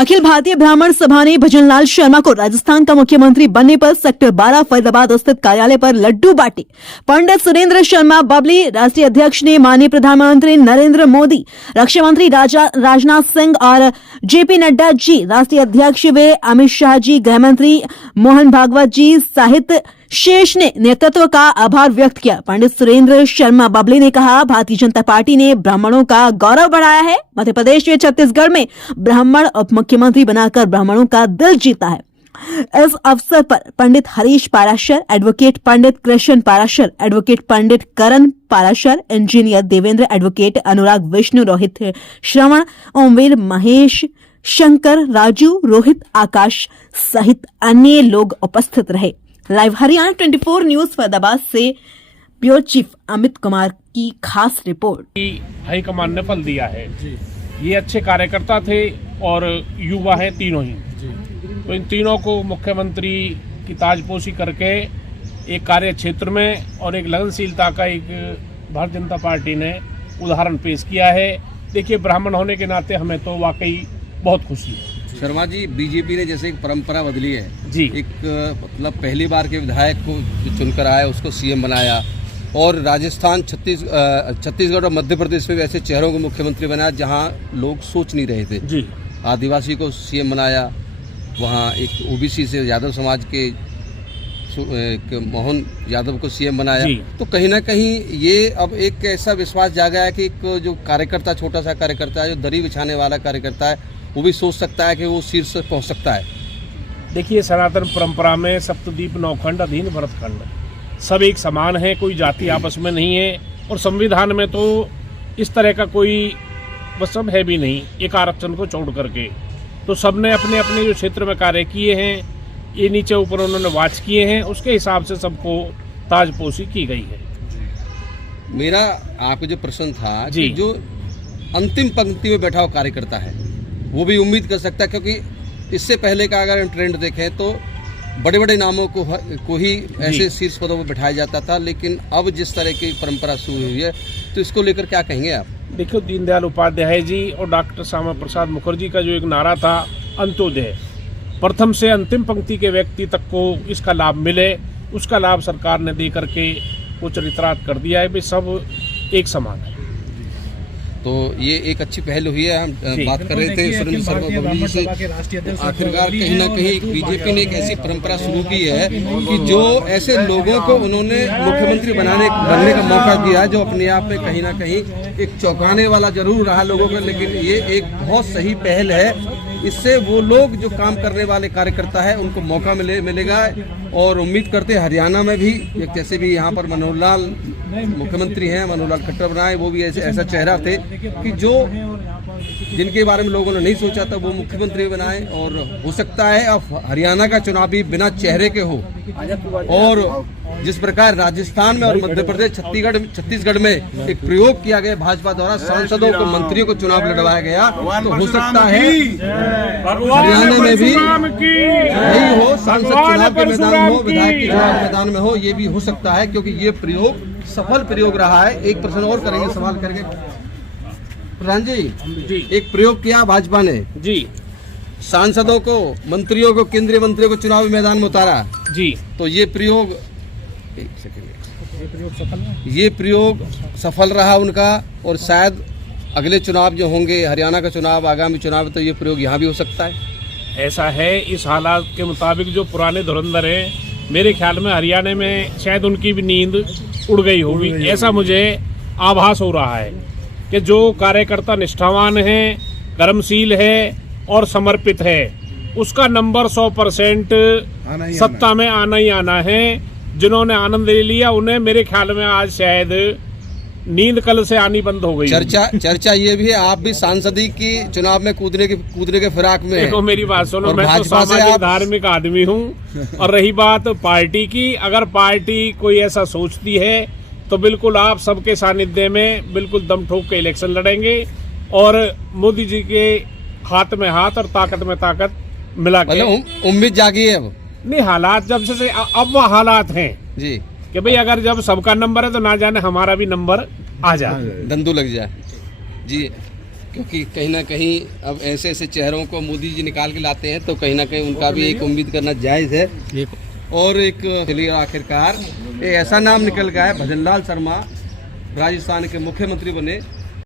अखिल भारतीय ब्राह्मण सभा ने भजनलाल शर्मा को राजस्थान का मुख्यमंत्री बनने पर सेक्टर 12 फरीदाबाद स्थित कार्यालय पर लड्डू बांटे। पंडित सुरेंद्र शर्मा बबली राष्ट्रीय अध्यक्ष ने माननीय प्रधानमंत्री नरेंद्र मोदी, रक्षा मंत्री राजनाथ सिंह और जेपी नड्डा जी, राष्ट्रीय अध्यक्ष वे अमित शाह जी, गृह मंत्री मोहन भागवत जी, साहित्य शेष ने नेतृत्व का आभार व्यक्त किया। पंडित सुरेंद्र शर्मा बबली ने कहा, भारतीय जनता पार्टी ने ब्राह्मणों का गौरव बढ़ाया है। मध्य प्रदेश में छत्तीसगढ़ में ब्राह्मण उप मुख्यमंत्री बनाकर ब्राह्मणों का दिल जीता है। इस अवसर पर पंडित हरीश पाराशर, एडवोकेट पंडित कृष्ण पाराशर, एडवोकेट पंडित करण पाराशर, इंजीनियर देवेंद्र, एडवोकेट अनुराग विष्णु, रोहित श्रवण, ओमवीर, महेश, शंकर, राजू, रोहित, आकाश सहित अन्य लोग उपस्थित रहे। लाइव हरियाणा 24 न्यूज फरीदाबाद से ब्यूरो चीफ अमित कुमार की खास रिपोर्ट। हाई कमान ने फल दिया है। ये अच्छे कार्यकर्ता थे और युवा हैं तीनों ही। तो इन तीनों को मुख्यमंत्री की ताजपोशी करके एक कार्य क्षेत्र में और एक लगनशीलता का एक भारतीय जनता पार्टी ने उदाहरण पेश किया है। देखिए, ब्राह्मण होने के नाते हमें तो वाकई बहुत खुशी है। शर्मा जी, बीजेपी ने जैसे एक परंपरा बदली है जी, एक मतलब पहली बार के विधायक को जो चुनकर आया उसको सीएम बनाया, और राजस्थान, छत्तीसगढ़ और मध्य प्रदेश में भी ऐसे चेहरों को मुख्यमंत्री बनाया जहां लोग सोच नहीं रहे थे जी। आदिवासी को सीएम बनाया, वहां एक ओबीसी से यादव समाज के मोहन यादव को सीएम बनाया। तो कहीं ना कहीं ये अब एक ऐसा विश्वास जागा है कि एक जो कार्यकर्ता, छोटा सा कार्यकर्ता है, जो दरी बिछाने वाला कार्यकर्ता है, वो भी सोच सकता है कि वो शीर्ष तक पहुंच सकता है। देखिए, सनातन परंपरा में सप्तद्वीप, नौखंड, अधीन भरतखंड सब एक समान है, कोई जाति आपस में नहीं है। और संविधान में तो इस तरह का कोई बस सब है भी नहीं, एक आरक्षण को छोड़ करके। तो सबने अपने अपने जो क्षेत्र में कार्य किए हैं, ये नीचे ऊपर उन्होंने वाच किए हैं, उसके हिसाब से सबको ताजपोशी की गई है। मेरा आपको जो प्रश्न था कि जो अंतिम पंक्ति में बैठा हुआ कार्यकर्ता है वो भी उम्मीद कर सकता है, क्योंकि इससे पहले का अगर हम ट्रेंड देखें तो बड़े बड़े नामों को ही ऐसे शीर्ष पदों पर बैठाया जाता था, लेकिन अब जिस तरह की परंपरा शुरू हुई है तो इसको लेकर क्या कहेंगे आप? देखो, दीनदयाल उपाध्याय जी और डॉक्टर श्यामा प्रसाद मुखर्जी का जो एक नारा था, अंत्योदय, प्रथम से अंतिम पंक्ति के व्यक्ति तक को इसका लाभ मिले, उसका लाभ सरकार ने दे करके वो चरितार्थ कर दिया है भी सब एक समान है। तो ये एक अच्छी पहल हुई है। हम बात कर रहे थे सुरेंद्र शर्मा बबली से, आखिरकार कहीं ना कहीं बीजेपी ने एक ऐसी परंपरा शुरू की है कि जो ऐसे लोगों को उन्होंने मुख्यमंत्री बनने का मौका दिया, जो अपने आप में कहीं ना कहीं एक चौंकाने वाला जरूर रहा लोगों को, लेकिन ये एक बहुत सही पहल है। इससे वो लोग जो काम करने वाले कार्यकर्ता है उनको मौका मिलेगा, और उम्मीद करते हैं हरियाणा में भी एक, जैसे भी यहाँ पर मनोहर लाल मुख्यमंत्री हैं, मनोहर लाल खट्टर बनाए, वो भी ऐसा चेहरा थे कि जो जिनके बारे में लोगों ने नहीं सोचा था वो मुख्यमंत्री बनाए। और हो सकता है अब हरियाणा का चुनाव भी बिना चेहरे के हो, और जिस प्रकार राजस्थान में और मध्य प्रदेश, छत्तीसगढ़ में एक प्रयोग किया गया भाजपा द्वारा, सांसदों को, मंत्रियों को चुनाव लड़वाया गया, तो हो सकता है हरियाणा में भी यही हो, सांसद चुनाव के मैदान हो, विधायक के चुनाव के मैदान में हो, ये भी हो सकता है, क्योंकि ये प्रयोग सफल प्रयोग रहा है। एक प्रश्न और करेंगे सवाल करके, प्रधान जी, एक प्रयोग किया भाजपा ने जी, सांसदों को, मंत्रियों को, केंद्रीय मंत्रियों को चुनावी मैदान में उतारा जी, तो ये प्रयोग सफल रहा उनका, और शायद अगले चुनाव जो होंगे, हरियाणा का चुनाव, आगामी चुनाव, तो ये प्रयोग यहाँ भी हो सकता है। ऐसा है, इस हालात के मुताबिक जो पुराने धुरंधर हैं, मेरे ख्याल में हरियाणा में शायद उनकी भी नींद उड़ गई होगी, ऐसा मुझे आभास हो रहा है कि जो कार्यकर्ता निष्ठावान है, कर्मशील है और समर्पित है, उसका नंबर 100% सत्ता में आना ही आना है। जिन्होंने आनंद ले लिया उन्हें मेरे ख्याल में आज शायद नींद कल से आनी बंद हो गई। चर्चा ये भी है, आप भी सांसदी की चुनाव में कूदने के फिराक में। देखो, मेरी बात सुनो, मैं तो सामाजिक धार्मिक आदमी हूँ, और रही बात पार्टी की, अगर पार्टी कोई ऐसा सोचती है तो बिल्कुल आप सबके सानिध्य में बिल्कुल दम ठोक के इलेक्शन लड़ेंगे, और मोदी जी के हाथ में हाथ और ताकत में ताकत मिला के। उम्मीद जागी है अब? नहीं, हालात जब से अब वो हालात हैं जी कि भाई अगर जब सबका नंबर है तो ना जाने हमारा भी नंबर आ जाए, धंधू लग जाए जी। क्योंकि कहीं ना कहीं अब ऐसे ऐसे चेहरों को मोदी जी निकाल के लाते हैं, तो कहीं ना कहीं उनका भी एक उम्मीद करना जायज़ है। और एक चलिए आखिरकार एक ऐसा नाम निकल गया है, भजनलाल शर्मा राजस्थान के मुख्यमंत्री बने।